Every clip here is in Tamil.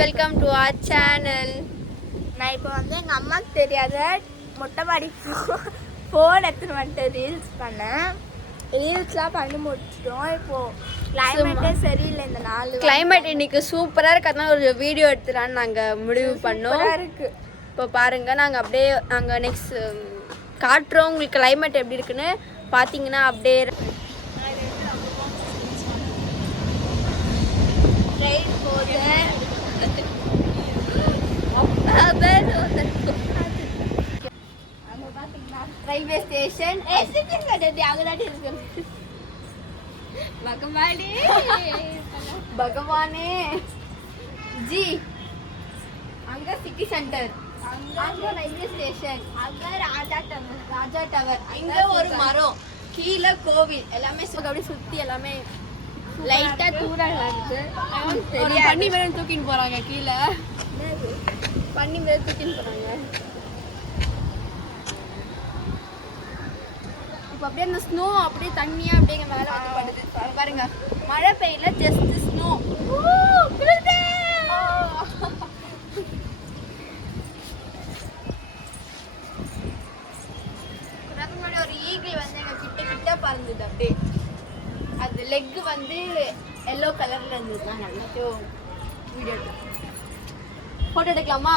வெல்கம் டு ஆர் சேனல் நான் இப்போ வந்து எங்கள் அம்மாவுக்கு தெரியாத மொட்டை மாடி ஃபோன் எடுத்துட்டு வந்துட்டு ரீல்ஸ் பண்ணேன். ரீல்ஸ்லாம் பண்ணி முடிச்சிட்டோம். இப்போது கிளைமேட்டே சரியில்லை இந்த நாள் கிளைமேட் இன்னைக்கு சூப்பராக இருக்கிறதுனால ஒரு வீடியோ எடுத்துலான்னு நாங்கள் முடிவு பண்ணோம். இருக்கு. இப்போ பாருங்க நாங்கள் அப்படியே நாங்கள் நெக்ஸ்ட் காட்டுறோம் உங்களுக்கு கிளைமேட் எப்படி இருக்குன்னு. பார்த்தீங்கன்னா அப்படியே ட்ரெயின் போகுது அங்கே பார்த்தீங்கன்னா ரயில்வே ஸ்டேஷன் பகவானே பகவானே ஜி அங்க சிட்டி சென்டர் அங்க ரயில்வே ஸ்டேஷன் அங்கே ராஜா டவர் ராஜா டவர் இங்க ஒரு மரம் கீழே கோவில் எல்லாமே அப்படியே சுத்தி எல்லாமே லைட்டாக தூரம் பண்ணி வேற தூக்கின்னு போறாங்க கீழே பண்ணி வேற தூக்கின்னு போறாங்க இப்போ அப்படியே அந்த ஸ்னோ அப்படியே தண்ணியா அப்படியே மேல வந்து படுது. பாரு- பாருங்க. மழை பெய்யல ஜஸ்ட் ஸ்னோ ஒரு ஈகிள் வந்து எங்க கிட்ட கிட்ட பறந்தது அப்படியே. அது லெக் வந்து எல்லோ கலர்ல இருந்தது. நான் எல்லாத்தையும் வீடியோ எடுத்தேன். ஃபோட்டோ எடுக்கலாமா?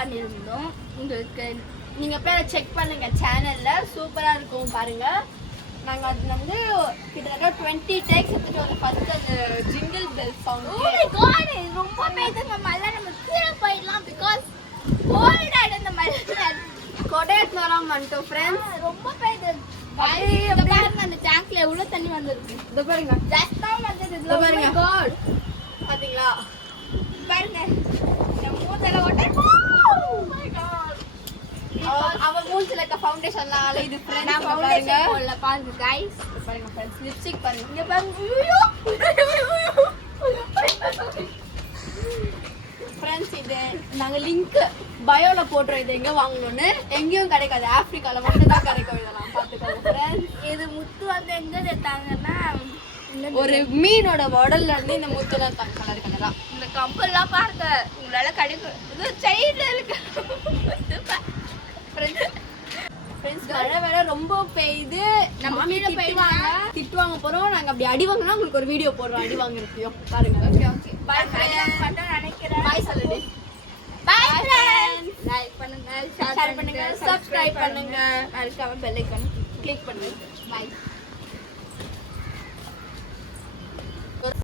பண்ணியிருந்தோம். உங்களுக்கு நீங்க போய் செக் பண்ணுங்க. சேனல்ல சூப்பரா இருக்கும் பாருங்க. நாங்க அது வந்து கிட்டத்தட்ட டுவெண்ட்டி டேக்ஸ் எடுத்துட்டு வந்து ஃபர்ஸ்ட் அந்த ஜிங்கிள் பெல் இது ரொம்ப பெய்யுது நம்ம எல்லாம் நம்ம கீழே போயிடலாம் பிகாஸ் கோல்ட் ஆயிடும் இந்த மாதிரி. கொடையத்துல வராம வந்துட்டோம் ஃப்ரெண்ட்ஸ் ரொம்ப இங்க பாருங்க அந்த டேங்க்ல எவ்வளவு தண்ணி வந்திருக்கு. இதோ பாருங்க. ஜஸ்ட் தான் வந்தது Oh பாருங்க. பாத்தீங்களா? பாருங்க. மூஞ்சில இருக்க ஃபவுண்டேஷன்லாம் அலையுது நான் ஃப்ரெண்ட்ஸ் பாருங்க ஃபவுண்டேஷன் போடல பாருங்க இதோ பாருங்க ஃப்ரெண்ட்ஸ் லிப்ஸ்டிக் பாருங்க இங்க பாருங்க ஃப்ரெண்ட்ஸ் இது நாங்க லிங்க் பயோல போடுறோம் இது எங்க வாங்கணும்னு எங்கேயும் கிடைக்காது ஆப்பிரிக்கால மட்டும் தான் கிடைக்கும் இதெல்லாம் பாத்துக்கோங்க ஃப்ரெண்ட்ஸ் இது முத்து வந்து எங்க எடுத்தாங்கன்னா ஒரு மீனோட உடல்ல இருந்து இந்த முத்தெல்லாம் த- கலர் கலரா இந்த கம்பெல்லாம் பாருங்க உங்களால கிடைக்கும் இது சைடுல இருக்கு மழை ரொம்ப பெய்யுது நம்ம மாமி கீழே திட்டுவாங்க திட்டுவாங்க போறோம். நாங்க அப்படி அடி வாங்கினா உங்களுக்கு ஒரு வீடியோ போடுறோம். அடி வாங்குறதையும் பாருங்க. Okay okay. பாய் நினைக்கிறேன். பாய் சொல்லுடி. பாய் ஃப்ரெண்ட்ஸ் லைக் பண்ணுங்க ஷேர் பண்ணுங்க சப்ஸ்கிரைப் பண்ணுங்க. மறக்காம பெல் ஐகான் கிளிக் பண்ணுங்க. பாய்